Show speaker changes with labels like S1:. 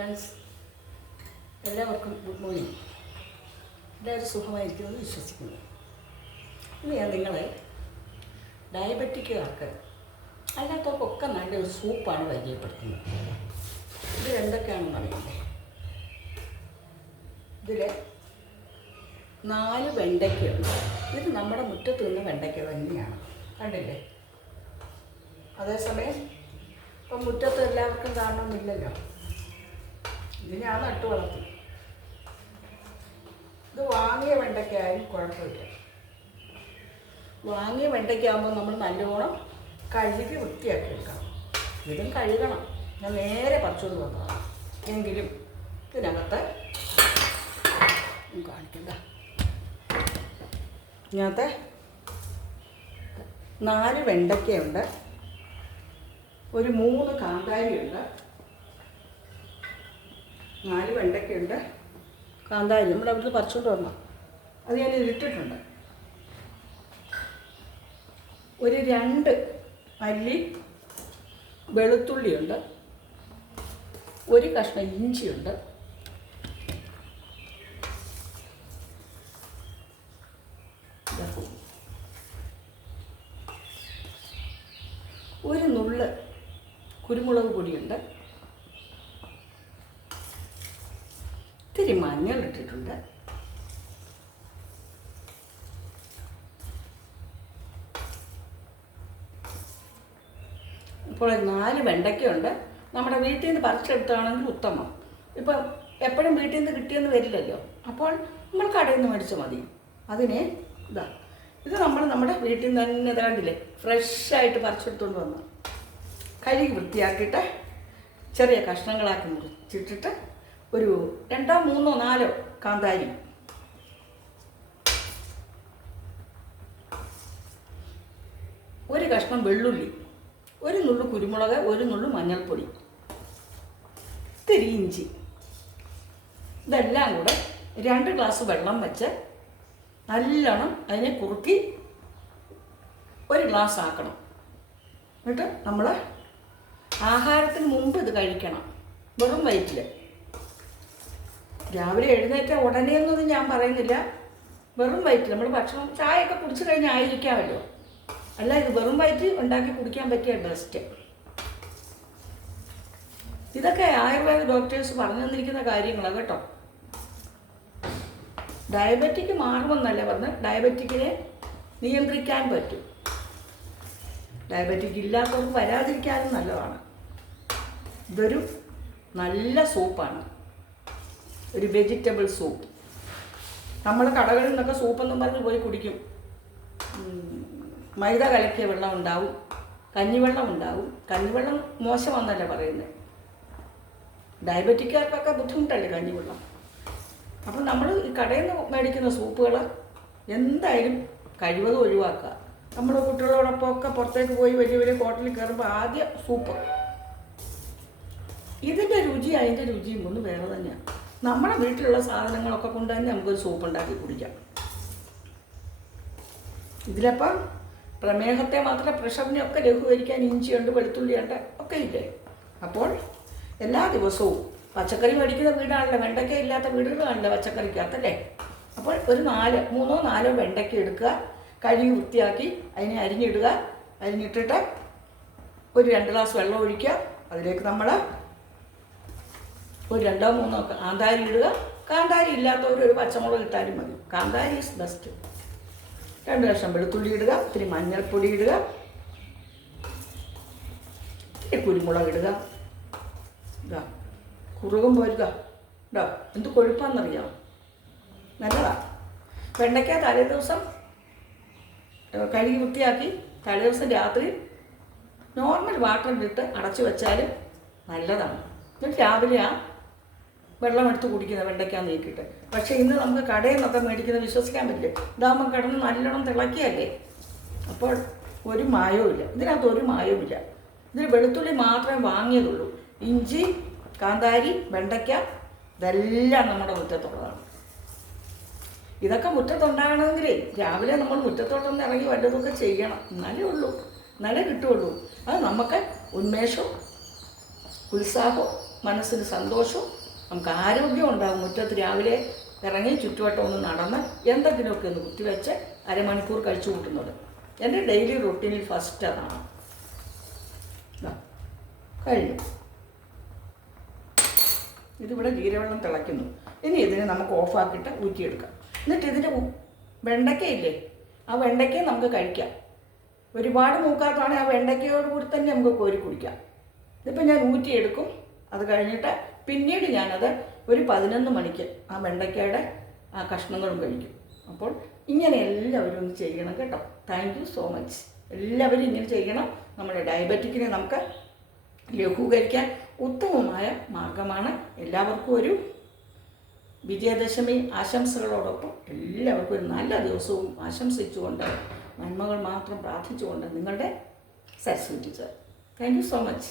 S1: Friends എല്ലാവർക്കും good morning എല്ലാവരും സുഖമായിരിക്കുമെന്ന് വിശ്വസിക്കുന്നു. ഇന്ന് ഞാൻ നിങ്ങളെ ഡയബറ്റിക്കുകാർക്ക് അല്ലാത്തവർക്കൊക്കെ നല്ലൊരു സൂപ്പാണ് പരിചയപ്പെടുത്തുന്നത്. ഇത് എന്തൊക്കെയാണെന്ന് അറിയണ്ടേ ഇതിൽ നാല് വെണ്ടയ്ക്കയുണ്ട്. ഇത് നമ്മുടെ മുറ്റത്ത് നിന്ന് വെണ്ടയ്ക്ക തന്നെയാണ്. കണ്ടില്ലേ? അതേസമയം ഇപ്പം മുറ്റത്ത് എല്ലാവർക്കും കാണണമെന്നില്ലല്ലോ. ഇത് ഞാൻ നട്ടു വളർത്തി. ഇത് വാങ്ങിയ വെണ്ടയ്ക്കായാലും കുഴപ്പമില്ല. വാങ്ങിയ വെണ്ടയ്ക്കാകുമ്പോൾ നമ്മൾ നല്ലോണം കഴുകി വൃത്തിയാക്കി എടുക്കണം. ഇതും കഴുകണം. ഞാൻ നേരെ പറിച്ചുകൊണ്ട് വന്നതാണ് എങ്കിലും ഇതിനകത്ത് കാണിക്കണ്ട. ഇതിനകത്ത് നാല് വെണ്ടയ്ക്കയുണ്ട്. ഒരു മൂന്ന് കാന്താരിയുണ്ട്. നാല് വെണ്ടയ്ക്കുണ്ട് കാന്താരി നമ്മുടെ അവിടുന്ന് പറിച്ചുകൊണ്ട് വന്ന? അത് ഞാൻ ഇരുട്ടിട്ടുണ്ട് ഒരു രണ്ട് അല്ലി വെളുത്തുള്ളിയുണ്ട്. ഒരു കഷ്ണം ഇഞ്ചിയുണ്ട്. ഒരു നുള്ള് കുരുമുളക് പൊടിയുണ്ട്. ഇത്തിരി മഞ്ഞളിട്ടിട്ടുണ്ട്. ഇപ്പോൾ നാല് വെണ്ടയ്ക്കുണ്ട് നമ്മുടെ വീട്ടിൽ നിന്ന് പറിച്ചെടുത്താണെങ്കിൽ ഉത്തമം. ഇപ്പം എപ്പോഴും വീട്ടിൽ നിന്ന് കിട്ടിയെന്ന് വരില്ലല്ലോ. അപ്പോൾ നമ്മൾ കടയിൽ നിന്ന് മേടിച്ച് മതി. അതിനെ ഇതാ. ഇത് നമ്മൾ നമ്മുടെ വീട്ടിൽ നിന്ന് തന്നെ ഇതാണ്ടില്ലേ ഫ്രഷായിട്ട് പറിച്ചെടുത്തുകൊണ്ട് വന്ന്. കഴുകി വൃത്തിയാക്കിയിട്ട് ചെറിയ കഷ്ണങ്ങളാക്കി മുറിച്ചിട്ടിട്ട് ഒരു രണ്ടോ മൂന്നോ നാലോ കാന്താരി. ഒരു കഷ്ണം വെള്ളുള്ളി ഒരു നുള്ളു കുരുമുളക് ഒരു നുള്ളു മഞ്ഞൾപ്പൊടി ഇത്തിരി ഇഞ്ചി. ഇതെല്ലാം കൂടെ രണ്ട് ഗ്ലാസ് വെള്ളം വെച്ച് നല്ലോണം അതിനെ കുറുക്കി ഒരു ഗ്ലാസ് ആക്കണം. എന്നിട്ട് നമ്മൾ ആഹാരത്തിന് മുമ്പ് ഇത് കഴിക്കണം. വെറും വയറ്റിൽ രാവിലെ എഴുന്നേറ്റ ഉടനെ എന്നൊന്നും ഞാൻ പറയുന്നില്ല. വെറും വയറ്റിൽ നമ്മൾ ഭക്ഷണം ചായയൊക്കെ കുടിച്ചു കഴിഞ്ഞാൽ ആയിരിക്കാമല്ലോ. അല്ല ഇത് വെറും വയറ്റ് ഉണ്ടാക്കി കുടിക്കാൻ പറ്റിയ ബെസ്റ്റ് ഇതൊക്കെ ആയുർവേദ ഡോക്ടേഴ്സ് പറഞ്ഞു തന്നിരിക്കുന്ന കാര്യങ്ങളാണ് കേട്ടോ. ഡയബറ്റിക് മാറുമെന്നല്ല പറഞ്ഞ്? ഡയബറ്റിക്കിനെ നിയന്ത്രിക്കാൻ പറ്റും. ഡയബറ്റിക് ഇല്ലാത്തവർക്ക് വരാതിരിക്കാനും നല്ലതാണ്. ഇതൊരു നല്ല സൂപ്പാണ്. ഒരു വെജിറ്റബിൾ സൂപ്പ് നമ്മൾ കടകളിൽ നിന്നൊക്കെ സൂപ്പെന്നും പറഞ്ഞ് പോയി കുടിക്കും. മൈദ കലക്കിയ വെള്ളം ഉണ്ടാവും. കഞ്ഞിവെള്ളം ഉണ്ടാവും. കഞ്ഞിവെള്ളം മോശമാണെന്നല്ല പറയുന്നത് ഡയബറ്റിക്കാർക്കൊക്കെ ബുദ്ധിമുട്ടല്ലേ കഞ്ഞിവെള്ളം? അപ്പം നമ്മൾ ഈ കടയിൽ നിന്ന് മേടിക്കുന്ന സൂപ്പുകൾ എന്തായാലും കഴിവതും ഒഴിവാക്കുക. നമ്മൾ കുട്ടികളോടൊപ്പം ഒക്കെ പുറത്തേക്ക് പോയി വലിയ വലിയ ഹോട്ടലിൽ കയറുമ്പോൾ ആദ്യം സൂപ്പ് ഇതിന്റെ രുചി അതിന്റെ രുചിയും ഒന്ന് വേറെ തന്നെയാണ് നമ്മുടെ വീട്ടിലുള്ള സാധനങ്ങളൊക്കെ കൊണ്ട് തന്നെ നമുക്കൊരു സൂപ്പ് ഉണ്ടാക്കി കുടിക്കാം. ഇതിലപ്പം പ്രമേഹത്തെ മാത്രം പ്രഷറിനെ ഒക്കെ ലഘൂകരിക്കാൻ ഇഞ്ചിയുണ്ട് വെളുത്തുള്ളിയുണ്ട് ഒക്കെ ഇല്ലേ? അപ്പോൾ എല്ലാ ദിവസവും പച്ചക്കറി മേടിക്കുന്ന വീടാണല്ലോ വെണ്ടയ്ക്ക ഇല്ലാത്ത വീടുകളാണല്ലോ പച്ചക്കറിക്കകത്തല്ലേ അപ്പോൾ ഒരു നാല് മൂന്നോ നാലോ വെണ്ടയ്ക്ക എടുക്കുക കഴുകി വൃത്തിയാക്കി അതിനെ അരിഞ്ഞിടുക അരിഞ്ഞിട്ടിട്ട് ഒരു രണ്ട് ഗ്ലാസ് വെള്ളം ഒഴിക്കുക. അതിലേക്ക് നമ്മൾ ഒരു രണ്ടോ മൂന്നോ കാന്താരി ഇടുക. കാന്താരി ഇല്ലാത്തവർ ഒരു പച്ചമുളക് ഇട്ടാലും മതി. കാന്താരി ഈസ് ബെസ്റ്റ് രണ്ട് കഷ്ണം വെളുത്തുള്ളി ഇടുക ഇത്തിരി മഞ്ഞൾപ്പൊടി ഇടുക ഇത്തിരി കുരുമുളക് ഇടുക. ഇതാ. പോരുക ഇതാ. ഇതാ. എന്ത് കൊഴുപ്പാണെന്നറിയാമോ നല്ലതാ. വെണ്ടയ്ക്ക തലേ ദിവസം കഴുകി വൃത്തിയാക്കി തലേ ദിവസം രാത്രി നോർമൽ വാട്ടറിലിട്ട് അടച്ചു വെച്ചാൽ നല്ലതാണ്. എന്നിട്ട് രാവിലെ ആ വെള്ളം എടുത്ത് കുടിക്കുന്നത് വെണ്ടയ്ക്കാൻ നീക്കിയിട്ട് പക്ഷേ ഇന്ന് നമുക്ക് കടയിൽ നിന്നൊക്കെ മേടിക്കുന്നത് വിശ്വസിക്കാൻ പറ്റില്ല. ഇതാകുമ്പോൾ കിടന്ന് നല്ലോണം തിളക്കിയല്ലേ? അപ്പോൾ ഒരു മായവും ഇല്ല. ഇതിനകത്ത് ഒരു മായവും ഇല്ല. ഇതിൽ വെളുത്തുള്ളി മാത്രമേ വാങ്ങിയതുള്ളൂ. ഇഞ്ചി കാന്താരി വെണ്ടയ്ക്ക ഇതെല്ലാം നമ്മുടെ മുറ്റത്തുള്ളതാണ്. ഇതൊക്കെ മുറ്റത്തുണ്ടാകണമെങ്കിൽ രാവിലെ നമ്മൾ മുറ്റത്തോട്ടൊന്ന് ഇറങ്ങി വല്ലതൊക്കെ ചെയ്യണം. എന്നാലേ ഉള്ളൂ. എന്നാലേ കിട്ടുള്ളൂ അത് നമുക്ക് ഉന്മേഷവും ഉത്സാഹവും മനസ്സിന് സന്തോഷവും നമുക്ക് ആരോഗ്യം ഉണ്ടാകും മുറ്റത്ത് രാവിലെ ഇറങ്ങി ചുറ്റുവട്ടം ഒന്ന് നടന്ന് എന്തെങ്കിലുമൊക്കെ ഒന്ന് കുത്തിവെച്ച് അരമണിക്കൂർ കഴിച്ചു കൂട്ടുന്നത്. എന്റെ ഡെയിലി റൊട്ടീനിൽ ഫസ്റ്റ് അതാണ്. കഴിഞ്ഞു. ഇതിവിടെ ജീരവെള്ളം തിളയ്ക്കുന്നു. ഇനി ഇതിനെ നമുക്ക് ഓഫാക്കിയിട്ട് ഊറ്റിയെടുക്കാം. എന്നിട്ട് ഇതിന്റെ വെണ്ടയ്ക്കയില്ലേ? ആ വെണ്ടയ്ക്ക നമുക്ക് കഴിക്കാം. ഒരുപാട് മൂക്കാത്തതാണെങ്കിൽ ആ വെണ്ടയ്ക്കയോട് കൂടി തന്നെ നമുക്ക് കോരി കുടിക്കാം. ഇതിപ്പോൾ ഞാൻ ഊറ്റിയെടുക്കും. അത് കഴിഞ്ഞിട്ട് പിന്നീട് ഞാനത് ഒരു പതിനൊന്ന് മണിക്ക് ആ വെണ്ടയ്ക്കയുടെ ആ കഷ്ണങ്ങളും കഴിക്കും. അപ്പോൾ ഇങ്ങനെ എല്ലാവരും ഒന്ന് ചെയ്യണം കേട്ടോ. താങ്ക് യു സോ മച്ച് എല്ലാവരും ഇങ്ങനെ ചെയ്യണം. നമ്മുടെ ഡയബറ്റിക്കിനെ നമുക്ക് ലഘൂകരിക്കാൻ ഉത്തമമായ മാർഗമാണ്. എല്ലാവർക്കും ഒരു വിജയദശമി ആശംസകളോടൊപ്പം എല്ലാവർക്കും ഒരു നല്ല ദിവസവും ആശംസിച്ചുകൊണ്ട് നന്മകൾ മാത്രം പ്രാർത്ഥിച്ചുകൊണ്ട് നിങ്ങളുടെ Saraswati sir thank you so much